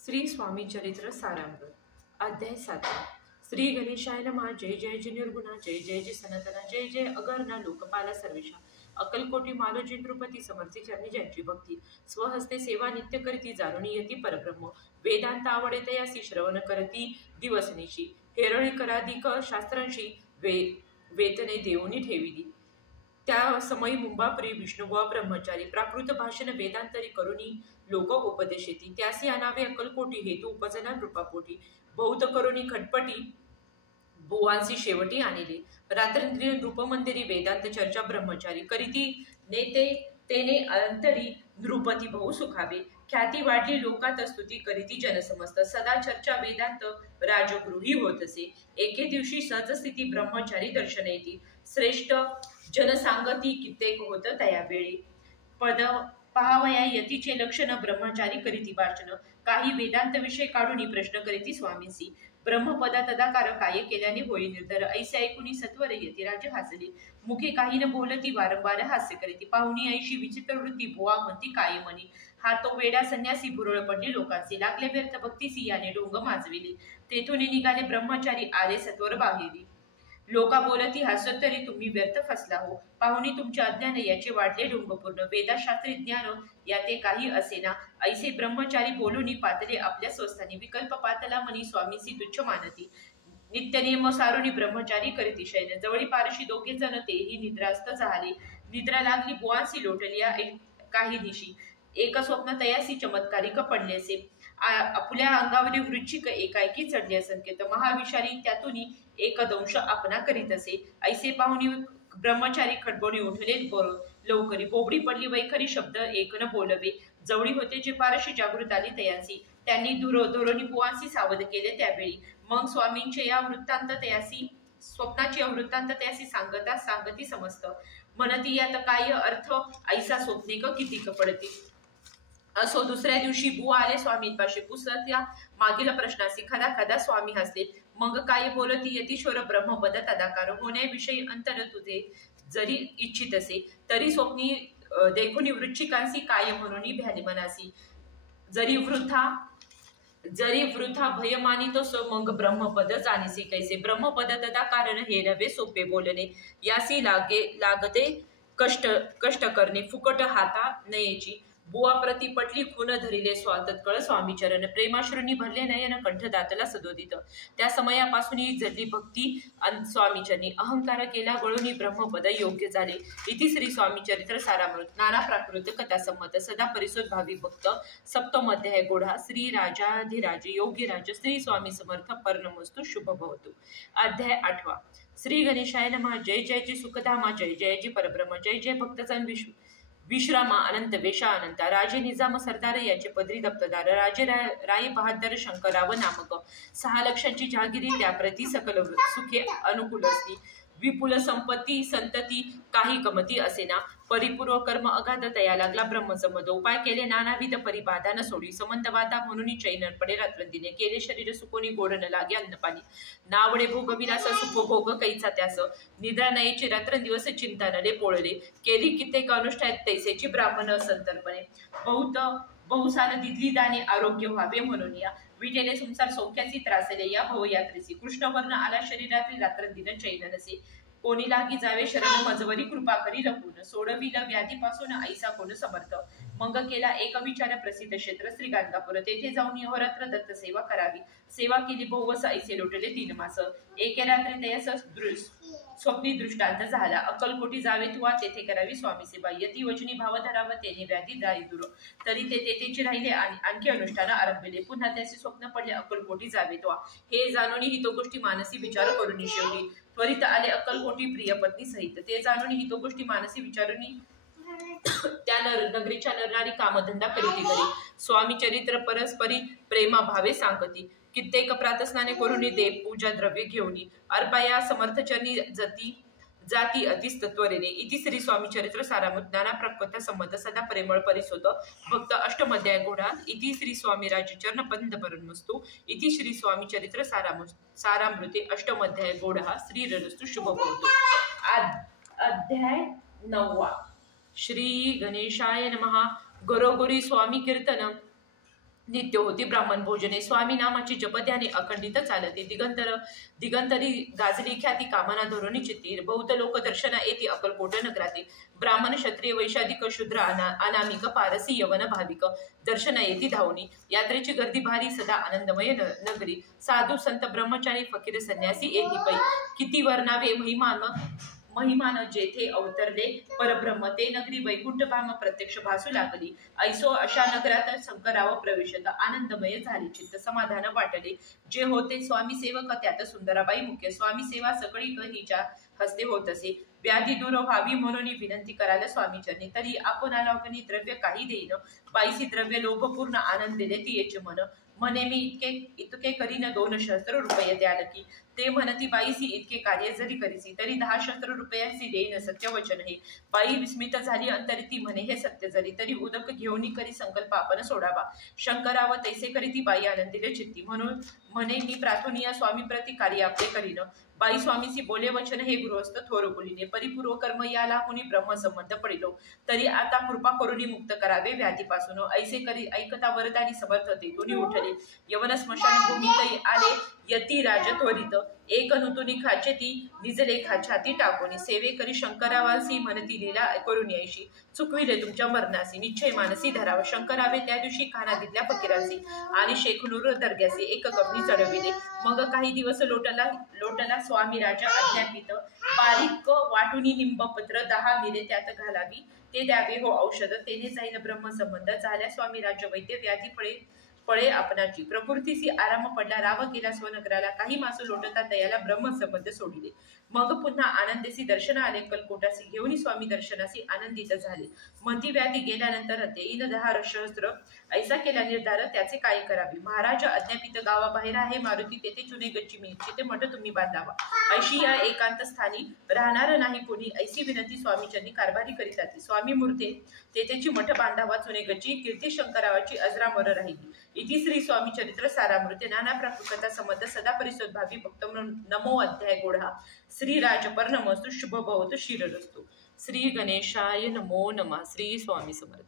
श्री स्वामी चरित्र सारामृत अध्याय 7 श्री गणेशाय नमः। जय जय जय निर्गुणा, जय जय जय सनातना, जय जय अगर्णा लोकपाला सर्वेशा, अकलकोटी मालोजी नृपती समर्थी चरणी ज्यांची भक्ती, स्वहस्ते सेवा नित्य करीती जाणूनी यती परब्रह्म, वेदांत आवडे तयासी श्रवण करती दिवसनिशी, हेरळी कराधिक शास्त्रांशी वेतने देऊनी ठेविली, त्या समयी मुंबापुरी विष्णुबुवा ब्रह्मचारी प्राकृत भाषण वेदांतरी करुणी लोक उपदेशेती, त्यासी अनावे अक्कलकोटी हेतू उपजना नृपापोटी, बहुत करुणी खटपटी बुवांसी शेवटी आणिले, रात्रंद्रिय नृपमंदिरी वेदांत चर्चा ब्रह्मचारी करीती नेते तेने अंतरी नृपती बहु सुखावे, ख्याती वाढली लोकात स्तुती करीती जनसमस्त, सदा चर्चा वेदांत राजगृही होत असे, एके दिवशी सहजस्थिती ब्रह्मचारी दर्शन येती, श्रेष्ठ जनसांगती कित्येक होत तयावेळी, पद पहावया यतीचे लक्षण ब्रह्मचारी करीती वाचन, काही वेदांत विषय काढून प्रश्न करीती स्वामींसी, ब्रह्मपदा तदाकार काय केल्याने होई निर्धार, ऐसे ऐकुनी सत्वर यती राज हसले, मुखे काही न बोलती वारंवार हास्य करीती, पाहुणी ऐशी विचित्र वृत्ती बुवा म्हणती काय मनी, हा तो वेडा संन्यासी भुरळ पडली लोकांचे, लागले व्यर्थ भक्तीसी याने डोंग माजविले, तेथून निघाले ब्रह्मचारी आले सत्वर बाहेरी, लोका बोलती हसत तरी तुम्ही व्यर्थ फसला हो, पाहुणी तुमचे अज्ञान याचे वाढले डोंगपूर्ण, वेदाशास्त्री ज्ञान याते काही असेना, ऐसे ब्रह्मचारी बोलूनी पातले आपल्या स्वस्थानी, विकल्प पातला मनी स्वामीसी तुच्छ मानती, नित्य नियम सारुनी ब्रह्मचारी करीती शयन, जवळी पारशी दोघे जण तेही निद्रास्त झाले, निद्रा लागली बुवांसी लोटलिया काही दिशी, एक स्वप्न तयासी चमत्कारिक पडले असे, आपल्या अंगावरील वृश्चिक एकाएकी चढले संकेत, महाविषारी त्यातून एक दंश आपणा करीत असे, ऐसे पाहुणी ब्रह्मचारी खडबोणी उठले लवकरी, बोबडी पडली वैखरी शब्द एक न बोलवे, जवळी होते जे पारशी जागृत आली तयासी, त्यांनी धोरणी बुवांसी सावध केले त्यावेळी, मग स्वामींचे या वृत्तांत तयासी स्वप्नाची वृत्तांत त्यासी सांगती समस्त, म्हणती यात काय अर्थ ऐसा स्वप्ने किती पडती, असो दुसऱ्या दिवशी बुवा आले स्वामींपाशी, पुसत्या मागील प्रश्नासी खदा खदा स्वामी हसले, मग काय बोलती यतीश्वर ब्रह्मपद तदाकार, होण्याविषयी अंतर तुझे जरी इच्छित असे, तरी स्वप्नी देखुनी वृश्चिकांसी काय म्हणून भ्याली मनासी, जरी वृथा भय मानितो सो मग ब्रह्मपद जाणीसी कैसे, ब्रह्मपद तदाकार हे नव्हे सोपे बोलणे, यासी लागते कष्ट करणे, फुकट हाता नयेची, बुवा प्रति पटली खून धरिले तत्कळ स्वामी चरण, प्रेमाश्रूंनी भरले नयन कंठ दातला सदोदित, त्या समयापासून जडली भक्ती स्वामीचरणी, अहंकार केला गळूनी ब्रह्मपद योग्य झाले, इति श्री स्वामी चरित्र सारामृत, नाना प्राकृत कथा संमत, सदा परिसोद भावी भक्त, सप्तम अध्याय गोढा, श्री राजाधिराज योगीराज श्री स्वामी समर्थ पर्णमस्तु शुभ भवतु। अध्याय 8 श्री गणेशाय नमः। जय जय जी सुखधामा, जय जय जी परब्रह्म, जय जय भक्तजन विश्रामा अनंत वेशा अनंता, राजे निजाम सरदार याचे पदरी दप्तरदार, राजे राय बहादर शंकराव नामक, 6 लक्षांची जहागिरी त्या प्रति सकल सुखे अनुकूल असती, विपुल संपत्ती संतती काही कमती असेना, परिपूर्व कर्म अगाध तया लागला ब्रह्मसंबंध, उपाय केले नानाविध परिबाधा न सोडी, संबंधवादा म्हणून चैन पडे रात्रंदिने, केले शरीर सुकोनी गोड न लागे अन्नपाणी, नावडे भोग विलास सुखभोग कैचा त्यास, निद्रा नयेची रात्रंदिवस चिंता नले पोळले, केली कित्येक अनुष्ठान तैसेची ब्राह्मण संतर्पणे, बहुसाल दिदली दाने आरोग्य व्हावे म्हणून या, विटेले संसार सौख्याची त्रासले या भवयात्रेसी, कृष्णवर्ण आला शरीरातील रात्रंदिन चैन नसे, कोणी लागी जावे शरण मजवरी कृपा करी लपून, सोडविल व्याधीपासून ऐसा कोण समर्थ, मग केला एक विचार प्रसिद्ध क्षेत्र श्री गाणगापूर, तेथे जाऊन अहोरात्र दत्त सेवा करावी, सेवा केली बहुवस ऐसे लोटले 3 मास, एके रात्री तयास स्वप्नी दृष्टांत झाला, अक्कलकोटी जावे तुवा तेथे करावी स्वामी सेवा, यती वचनी भाव धराव तेने व्याधी जाई दूर, तरी ते तेथेच राहिले आणि आणखी अनुष्ठान आरंभले, पुन्हा त्याचे स्वप्न पडले अक्कलकोटी जावे तुवा, हे जाणून हितो गोष्टी मानसी विचार करून शेवटी, त्वरित आले अक्कलकोटी प्रिय पत्नी सहित, ते जाणून हितो गोष्टी मानसी विचारून त्या नगरीच्या नरनारी कामधंदा करीती करी, स्वामी चरित्र परस्परी प्रेमा भावे सांगती, कित्येक प्रातस्नाने करून देव पूजा द्रव्य घेऊनी, अर्पया समर्थचरणी जाती अतिस्तत्वरेने, इति श्री स्वामी चरित्र सारामृत, नाना प्रकथा संबंध सदा प्रेमळ परिसोद भक्त, अष्टमध्याय गोढा, इति श्री स्वामी राजचरण पंद परमस्तु, इति श्री स्वामी चरित्र सारामृते अष्टमध्याय गोढा, श्री रनस्तु शुभ भवतु। अध्याय 9 श्री गणेशाय नमः। घरोघरी स्वामी कीर्तन, नित्य होती ब्राह्मण भोजने, स्वामी नामाची जपध्याने अखंडित चालती, दिगंतरी गाजली ख्याती, कामना धोरणी चित्ती, बौद्ध लोक दर्शना येती अक्कलकोट नगराती, ब्राह्मण क्षत्रिय वैशाधिक शूद्र अनामिक पारसी यवन भाविक दर्शना येती धावणी, यात्रेची गर्दी भारी सदा आनंदमय नगरी, साधू संत ब्रह्मचारी फकीर संन्यासी येती पै, किती वर्णावे महिमान जेथे अवतरले परब्रह्म, ते नगरी वैकुंठ भाम प्रत्यक्ष भासू लागली, ऐसो अशा नगरात शंकराव प्रवेशत, आनंदमय झाले चित्त समाधान वाटले, जे होते स्वामी सेवक त्यात सुंदराबाई मुख्य, स्वामी सेवा सगळी हिच्या हस्ते होत असे, व्याधी दूर व्हावी म्हणून विनंती करायला स्वामीचरणी, तरी आपणाला अग्नी द्रव्य काही देईन, बाईसी द्रव्य लोभपूर्ण आनंद दिले ती येचे म्हणे मी इतके करीन 2 सहस्त्र रुपये द्याल की, ते म्हणती बाईसी इतके कार्य जरी करीसी तरी 10 सहस्त्र रुपयांची देईन सत्य वचन हे, बाई विस्मित झाली अंतरी ती म्हणे हे सत्य जरी, तरी उदक घेऊन करी संकल्प आपण सोडावा, शंकराव तैसे करी ती बाई आनंदिले चित्ती, म्हणून म्हणे मी प्रार्थनीय स्वामी प्रति कार्य आपले करीन, बाई स्वामीसी बोले वचन हे गृहस्थ थोर बोलिले, परिपूर्व कर्म याला कुणी ब्रह्मसंबंध पडिलो, तरी आता कृपा करुणी मुक्त करावे व्याधीपासून, ऐसे करी ऐकता वरदानी समर्थ तेथून उठले, यवन स्मशान भूमीत आले यती राज त्वरित, एक नूतनी खाचेती निजले खाछाती टाकोनी, सेवे करी शंकरावासी म्हणती लीला करून यायशी, चुकविले तुमच्या मरणासी निश्चय मानसी धरावा, शंकरावे त्या दिवशी खाना दिल्या फकीरासी, आणि शेखनूर दर्ग्यासी एक कपनी चढविले, मग काही दिवस लोटला स्वामी राजा अज्ञापित, बारीक वाटुनी निंबपत्र 10 मिरे त्यात घालावी, ते द्यावे हो औषध, तेने जाईल ब्रह्मसंबंध, झाल्या स्वामी राज्य वैद्य व्याधी फळे आपणाची, प्रकृतीसी आराम पडला, राव गेला स्वनगराला, काही मासू लोटता दयाला ब्रह्मसंबंध सोडिले, मग पुन्हा आनंदेसी दर्शन आले कलकोटासी, घेऊन स्वामी दर्शनासी आनंदित झाले, मंदी व्याधी गेल्यानंतर देईन 10 सहस्त्र, ऐसा केला निर्धार त्याचे काय करावे, महाराज अज्ञापित गावाबाहेर आहे मारुती, तेथे चुने गच्ची मिळची, ते मठ तुम्ही बांधावा, ऐशी या एकांत स्थानी राहणार नाही कोणी, ऐसी विनंती स्वामीचरणी कारभारी करीतात, स्वामी मूर्ते तेथेची मठ बांधावा चुने गच्ची, कीर्ती शंकरावाची अजरामर राहिली, इति श्री स्वामी चरित्र सारामृते नाना प्राकृता संबंध सदा परिशोधभावी भक्त नमो अध्याय गोढा, श्री राजपर नमस्तु शुभ भवतु शिररस्तु, श्री गणेशाय नमो नमः, श्री स्वामी समर्थ.